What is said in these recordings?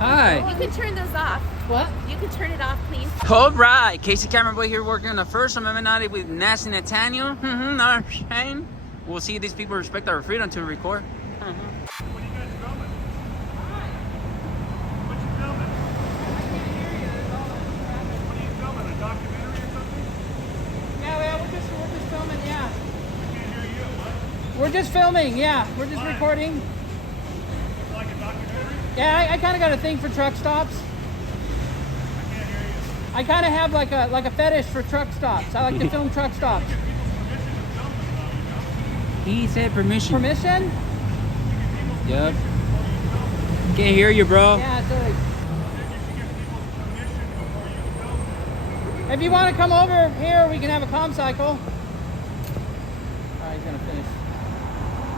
Hi. You can turn those off. What? You can turn it off, please. All right, Casey Camera Boy here working on the First Amendment audit with Nancy Nathaniel. Not Shane. We'll see if these people respect our freedom to record. What are you guys filming? What you filming? I can't hear you. What are you filming? A documentary or something? Yeah, we're just filming, yeah. I can't hear you. What? We're just filming, yeah. We're just Why? recording. It's like a documentary? Yeah, I kind of got a thing for truck stops. I can't hear you. I kind of have like a fetish for truck stops. I like to film truck stops. Get people's permission to film this stuff, you know? He said permission. Permission? Yep. Can't hear you, bro. Yeah, so I think you should get people's permission before you film it. if you want to come over here, we can have a comm cycle. All right, he's gonna finish.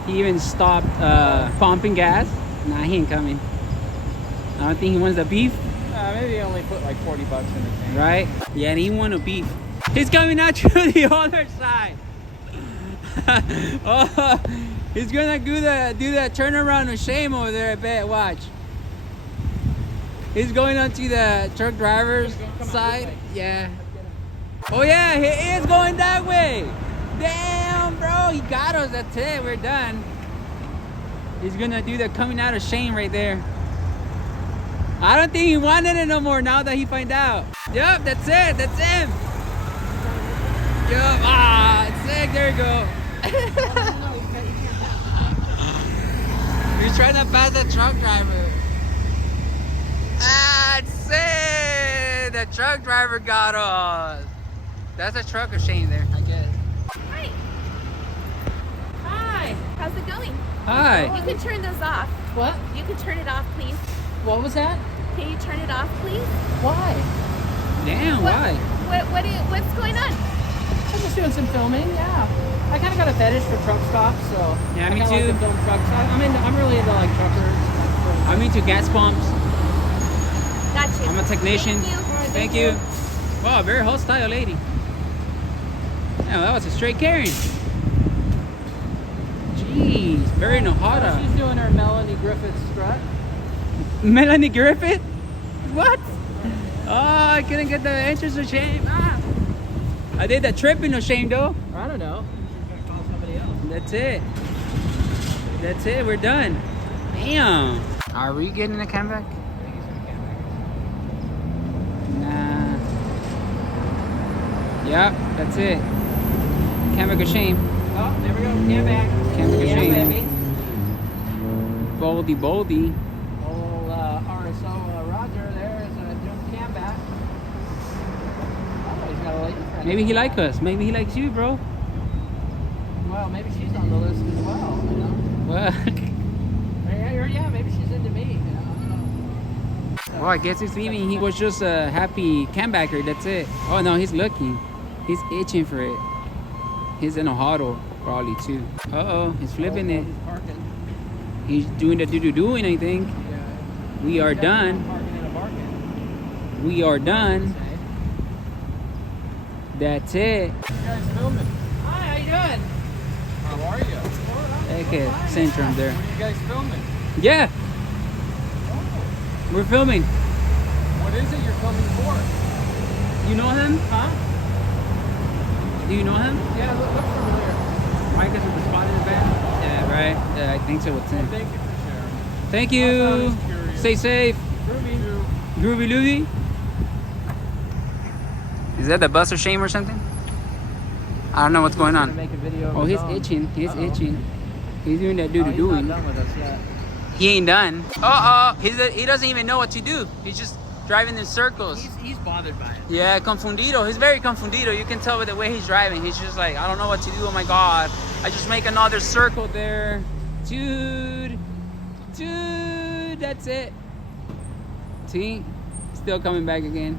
He even stopped pumping gas. Nah, he ain't coming. I don't think he wants the beef, Maybe he only put like 40 bucks in the tank. right? Yeah, and he want a beef. He's coming out through the other side. Oh, he's gonna do that turnaround of shame over there. I bet. Watch. He's going onto the truck driver's side. Yeah. Oh yeah, he is going that way. Damn, bro, he got us. That's it. We're done. He's gonna do the coming out of shame right there. I don't think he wanted it no more now that he find out. Yep, that's it. That's him. Yep. Ah, it's sick. There you go. He's trying to pass the truck driver. Ah, it's it. The truck driver got us. That's a truck of shame there, I guess. Hi. Hi. How's it going? Hi. You can turn those off. What? You can turn it off, please. What was that? Can you turn it off, please? Why? Damn, What- why? What's going on? I'm just doing some filming. Yeah. I kind of got a fetish for truck stops, so Yeah, I me kinda like too. to film truck stops. I'm really into like truckers. I'm into gas pumps. Got you. I'm a technician. Thank you. Thank you. Wow, very hostile lady. Yeah, that was a straight Karen. Jeez, very Nahara. She's doing her Melanie Griffith strut. Melanie Griffith? What? Oh, I couldn't get the entrance of shame. Ah. I did the tripping of shame though. I don't know. She's gonna call somebody else. That's it. That's it. We're done. Damn. Are we getting a comeback? Nah. Yep, that's it. Comeback of shame. Oh, there we go. Get back. Comeback of Yeah, shame. baby. Boldy, boldy. Old RSO Roger there is doing the cam back. Oh, he's got a lady friend. Maybe he likes us. Maybe he likes you, bro. Well, maybe she's on the list as well. You know. Well, Yeah, maybe she's into me. You know. I don't know. well, I guess he's leaving. He was just a happy comebacker. That's it. Oh no, he's looking. He's itching for it. He's in a huddle probably too. Uh-oh, he's flipping it. He's parking. He's doing the doing, I think. Yeah. We are done. Parking in a market. We are done. That's it. You guys filming? Hi, how you doing? How are you? Okay, Centrum there. What are you guys filming? Yeah, we're filming. What is it you're filming for? You know him? Huh? Do you know him? Yeah, look familiar. Mike is with the spot in the back. Yeah, right. Yeah, I think so. What's him? Thank you for sharing. Thank I you. was curious. Stay safe. Ruby. Groovy Louie. Is that the bus of shame or something? I don't know what's going on. Make a video of Oh, his he's own. itching. He's Uh-oh. itching. He's doing that Oh, doing. he's not done with us yet. He ain't done. He doesn't even know what to do. He's just driving in circles. He's bothered by it. Yeah, confundido. He's very confundido. You can tell by the way he's driving. He's just like, I don't know what to do. Oh my God. I just make another circle there. Dude, that's it. See? Still coming back again.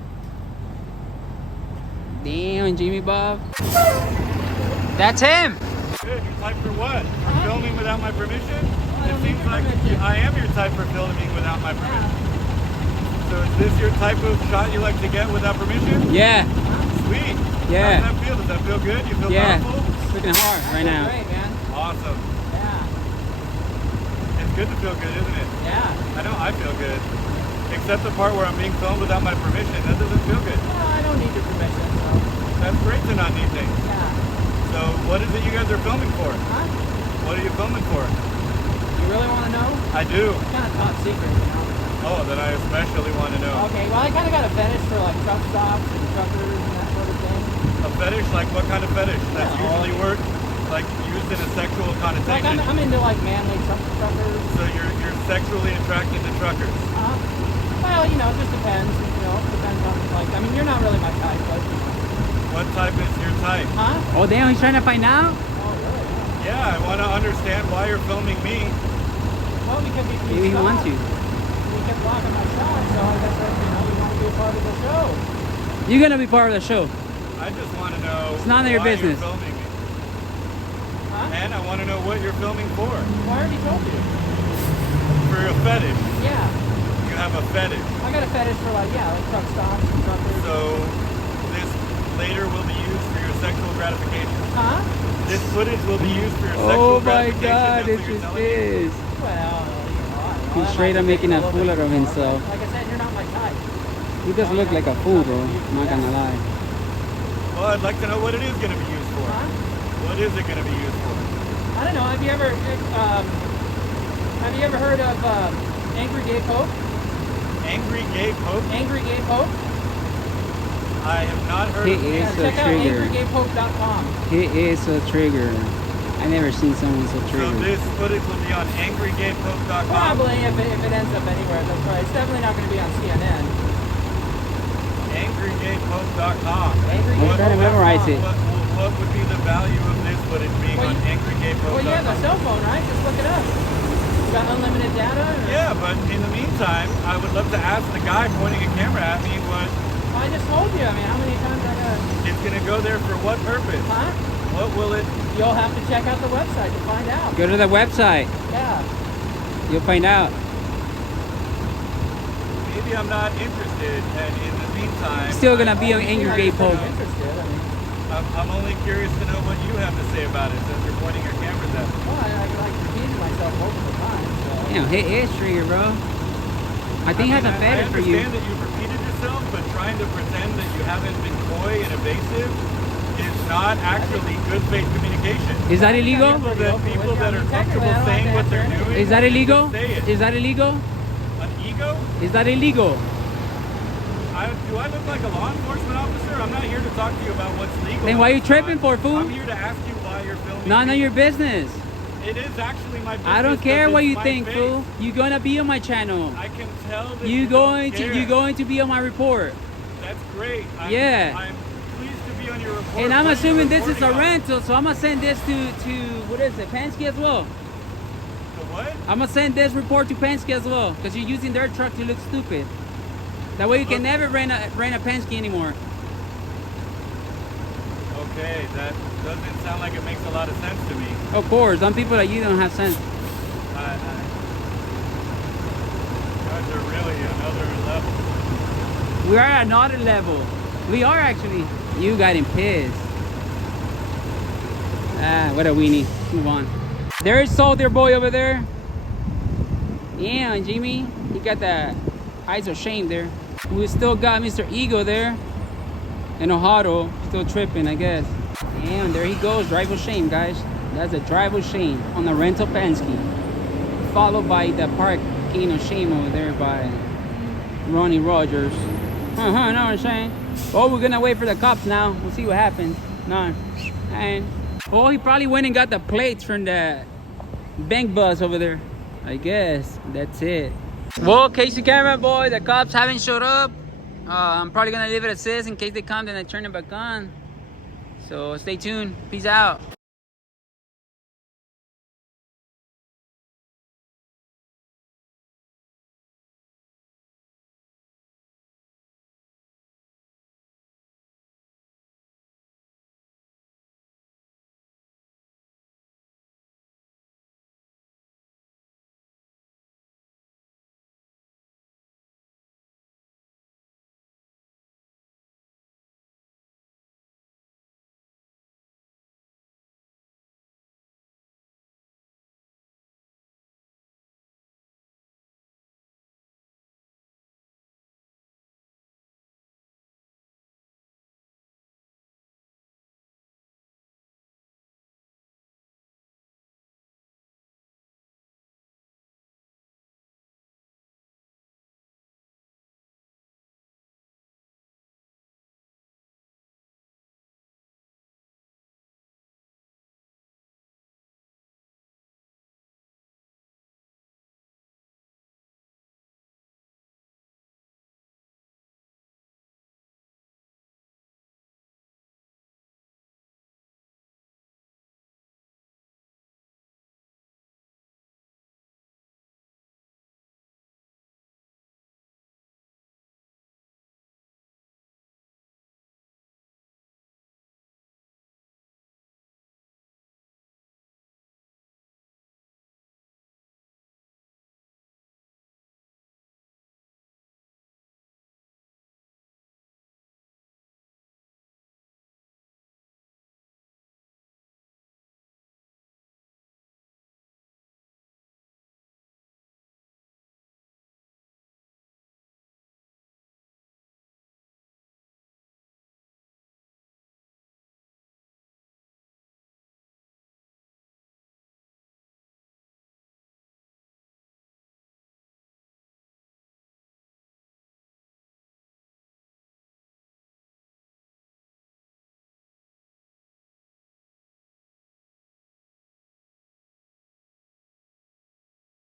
Damn, Jimmy Bob. That's him. Good. Your type for what? For filming without my permission? I It don't need seems your like permission. I am your type for filming without my permission. So is this your type of shot you like to get without permission? Yeah, Sweet. Yeah. How does that feel? Does that feel good? You feel yeah. powerful? Freaking hard right now. Great, man. Awesome. Yeah. It's good to feel good, isn't it? Yeah. I know I feel good. Except the part where I'm being filmed without my permission. That doesn't feel good. No, I don't need your permission, so. That's great to not need things. Yeah. So what is it you guys are filming for? Huh? What are you filming for? You really want to know? I do. It's kind of top secret, you know? Oh, then I especially want to know. Okay, well, I kind of got a fetish for like truck stops and truckers and that sort of thing. A fetish? Like what kind of fetish? That's Yeah, usually like used in a sexual Like connotation. I'm into like manly truckers. So you're sexually attracted to truckers. Well, you know, it just depends. You know, it depends on like. I mean, you're not really my type, but. What type is your type? Huh? Oh damn, he's trying to find out. Oh, really? Yeah, I want to understand why you're filming me. Well, because Maybe he wants you. You kept blocking my shot, so I guess that, you know, you want to be a part of the show. You're gonna be part of the show. I just want to know It's none of your why business. you're filming me. Huh? And I want to know what you're filming for. Well, I already told you. For a fetish. Yeah. You have a fetish. I got a fetish for like truck stops and truckers. So this later will be used for your sexual gratification. Huh? This footage will be used for your Oh sexual my gratification. god, That's it's what you're just telling me? this. Well, you know, I don't know. He's That straight might up be making a little fool bit out of more, himself. but like I said, you're not my type. He does look like a fool, bro. I'm not gonna lie. Well, I'd like to know what it is going to be used for. Huh? What is it going to be used for? I don't know. Have you ever heard of Angry Gay Pope? Angry gay pope? Angry Gay Pope? I have not heard He of is it. so Check out trigger. angrygaypope.com. He is so trigger. I never seen someone so So triggered. this footage will be on angrygaypope.com. Probably if it ends up anywhere. That's right. It's definitely not going to be on CNN. angrygaypope.com. Angry I'm trying to memorize it. What would be the value of this footage being Well, on angrygaypope.com? Well, you have a cell phone, right? Just look it up. You got unlimited data? Or? Yeah, but in the meantime, I would love to ask the guy pointing a camera at me what I just told you. I mean, how many times I got? it's going to go there for what purpose? Huh? What will it? You'll have to check out the website to find out. Go to the website. Yeah. You'll find out. Maybe I'm not interested, and in the meantime, Still gonna be on You Angry have Gay to say Pope. you're interested. I mean, I'm only curious to know what you have to say about it since you're pointing your cameras at me. well, I like repeated myself multiple times. So. Damn, he is trigger, bro. I think he has a fetish for you. I understand that you've repeated yourself, but trying to pretend that you haven't been coy and evasive is not actually good faith communication. Is that illegal? People that are comfortable saying what they're doing. Is that illegal? Say it. Is that illegal? An ego? Is that illegal? Do I look like a law enforcement officer? I'm not here to talk to you about what's legal. Then why you and what's tripping not. for, fool? I'm here to ask you why you're filming. None of me. your business. It is actually my business. I don't care because what it's you my think, face. fool. You're gonna be on my channel. I can tell that You're don't care. you're going to be on my report. That's great. Yeah. I'm pleased to be on your report. And I'm What are you assuming this is a reporting on? rental, so I'm gonna send this to what is it, Penske as well. The what? I'm gonna send this report to Penske as well, because you're using their truck to look stupid. That way you can never rent a Penske anymore. Okay, that doesn't sound like it makes a lot of sense to me. Of course, some people like you don't have sense. You guys are really another level. We are at another level. We are actually. You got him pissed. Ah, what a weenie. Move on. There is Soldier Boy over there. Yeah, Jimmy. He got the eyes of shame there. We still got Mr. Ego there. And Oharo still tripping, I guess. Damn, there he goes. Drive of shame, guys. That's a drive of shame on the rental Penske. Followed by the parking of shame over there by Ronnie Rogers. Know what I'm saying? Oh, we're gonna wait for the cops now. We'll see what happens. No. And oh, he probably went and got the plates from the bank bus over there. I guess that's it. Well, Casey camera boy, the cops haven't showed up. I'm probably gonna leave it as this in case they come, then I turn it back on. So stay tuned. Peace out.